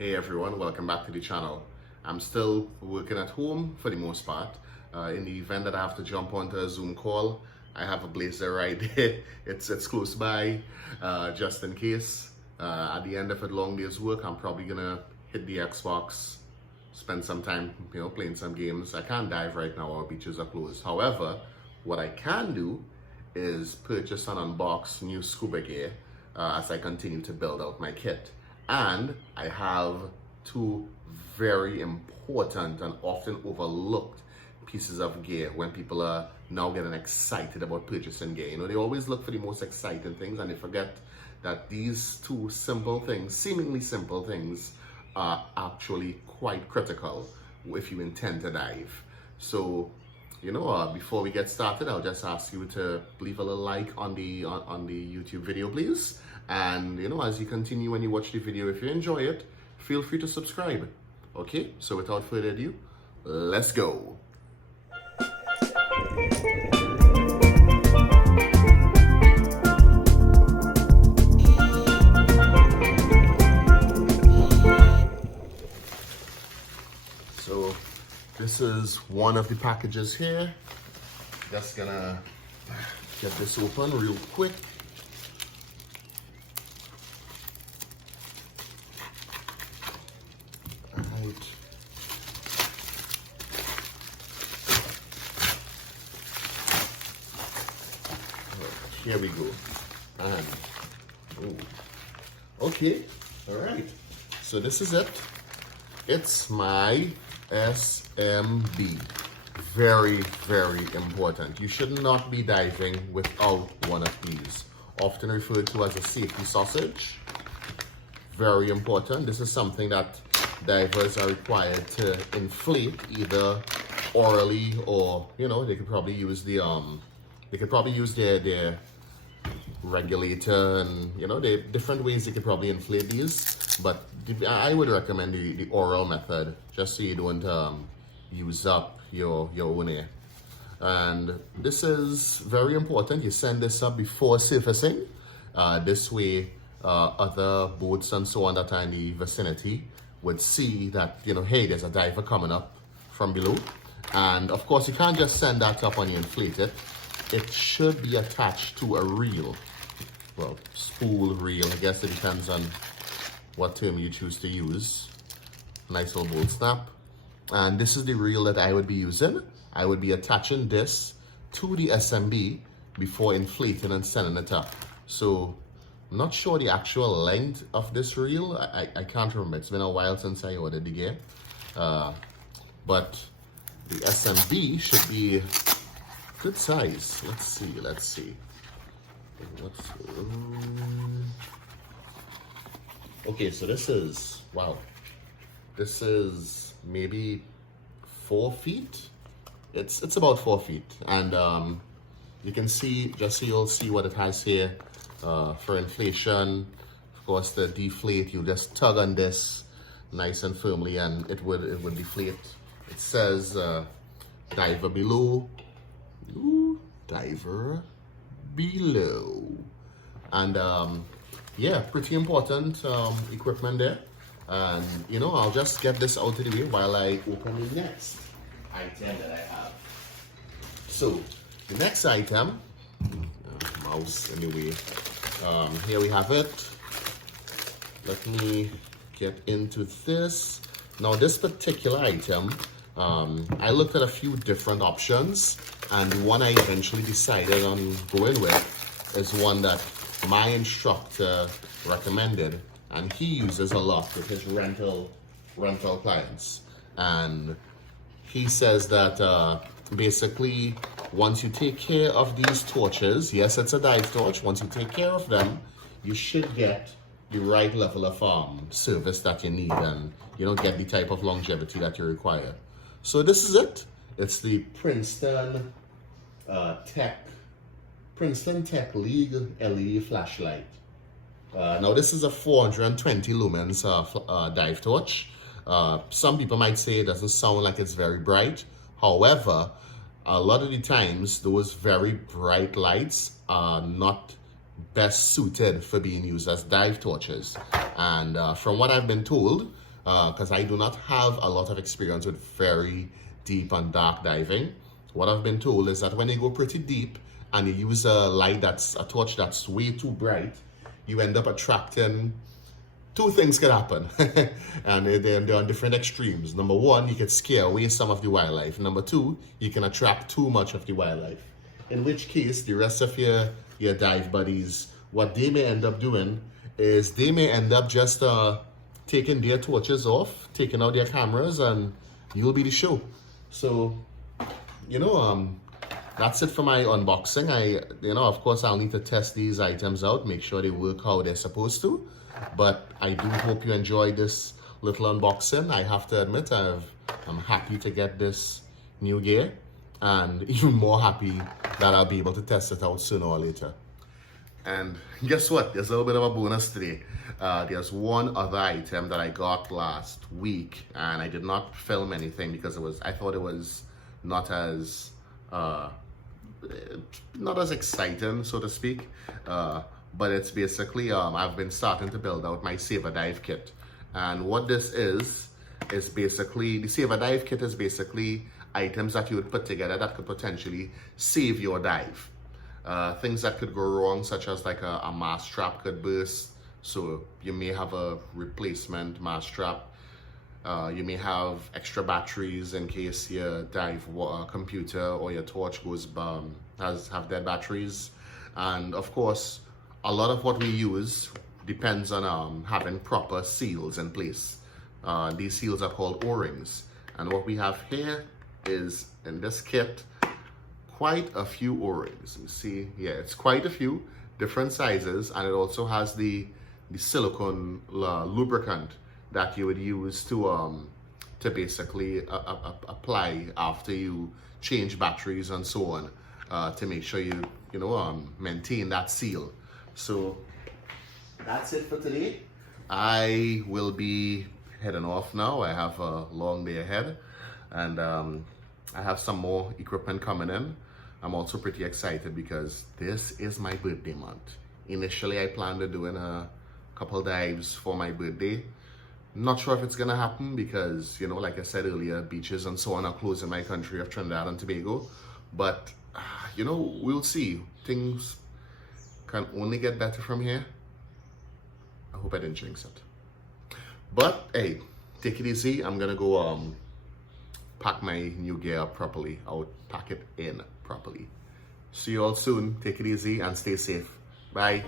Hey everyone, welcome back to the channel. I'm still working at home for the most part. In the event that I have to jump onto a Zoom call, I have a blazer right there. It's close by, just in case. At the end of a long day's work, I'm probably gonna hit the Xbox, spend some time, playing some games. I can't dive right now, our beaches are closed. However, what I can do is purchase and unbox new scuba gear as I continue to build out my kit. And I have two very important and often overlooked pieces of gear when people are now getting excited about purchasing gear. They always look for the most exciting things and they forget that these two simple things, seemingly simple things, are actually quite critical if you intend to dive. So, before we get started, I'll just ask you to leave a little like on the YouTube video, please. And as you continue when you watch the video, if you enjoy it, feel free to subscribe. Okay, so without further ado, let's go. So this is one of the packages here. Just gonna get this open real quick. Here we go. And okay, all right. So this is it. It's my SMB. Very, very important. You should not be diving without one of these. Often referred to as a safety sausage. Very important. This is something that divers are required to inflate either orally or they could probably use the their regulator, and there are different ways you could probably inflate these, but I would recommend the oral method, just so you don't use up your own air. And this is very important. You send this up before surfacing. This way other boats and so on that are in the vicinity would see that hey, there's a diver coming up from below. And of course you can't just send that up when you inflate it. It should be attached to a reel. Well, spool reel, I guess it depends on what term you choose to use. Nice little bolt snap. And this is the reel that I would be using. I would be attaching this to the SMB before inflating and sending it up. So, I'm not sure the actual length of this reel. I can't remember. It's been a while since I ordered the gear. But the SMB should be good size. Let's see. Okay, so this is, wow. This is maybe 4 feet. It's about 4 feet. And you can see, just so you'll see what it has here for inflation. Of course, the deflate, you just tug on this nice and firmly and it would deflate. It says diver below. Ooh, diver below. And yeah, pretty important equipment there. And I'll just get this out of the way while I open the next item that I have. So the next item, mouse anyway, here we have it. Let me get into this. Now this particular item, I looked at a few different options, and the one I eventually decided on going with is one that my instructor recommended, and he uses a lot with his rental clients. And he says that basically once you take care of these torches, yes, it's a dive torch, once you take care of them, you should get the right level of service that you need, and get the type of longevity that you require. So this is it. It's the Princeton Tech League LED flashlight. Now this is a 420 lumens dive torch. Some people might say it doesn't sound like it's very bright. However, a lot of the times those very bright lights are not best suited for being used as dive torches. And from what I've been told, because I do not have a lot of experience with very deep and dark diving. What I've been told is that when you go pretty deep and you use a torch that's way too bright, you end up attracting two things can happen. And they're on different extremes. Number one, you could scare away some of the wildlife. Number two, you can attract too much of the wildlife. In which case, the rest of your dive buddies, what they may end up doing is they may end up just taking their torches off, taking out their cameras, and you'll be the show. So, that's it for my unboxing. Of course, I'll need to test these items out, make sure they work how they're supposed to. But I do hope you enjoyed this little unboxing. I have to admit, I'm happy to get this new gear, and even more happy that I'll be able to test it out sooner or later. And guess what? There's a little bit of a bonus today. There's one other item that I got last week, and I did not film anything because I thought it was not as exciting, so to speak. But it's basically I've been starting to build out my Save a Dive kit, and what this is basically the Save a Dive kit is basically items that you would put together that could potentially save your dive. Things that could go wrong, such as like a mast strap could burst, so you may have a replacement mast strap. You may have extra batteries in case your dive computer or your torch goes have dead batteries. And of course, a lot of what we use depends on having proper seals in place. These seals are called O-rings, and what we have here is in this kit quite a few O-rings. You see, yeah, it's quite a few different sizes, and it also has the silicone lubricant that you would use to basically apply after you change batteries and so on, to make sure you maintain that seal. So that's it for today. I will be heading off now. I have a long day ahead, and I have some more equipment coming in. I'm also pretty excited because this is my birthday month. Initially, I planned on doing a couple dives for my birthday. Not sure if it's gonna happen because, like I said earlier, beaches and so on are closed in my country of Trinidad and Tobago. But, we'll see. Things can only get better from here. I hope I didn't jinx it. But, hey, take it easy. I'm gonna go pack my new gear up properly. I'll pack it in properly. See you all soon. Take it easy and stay safe. Bye.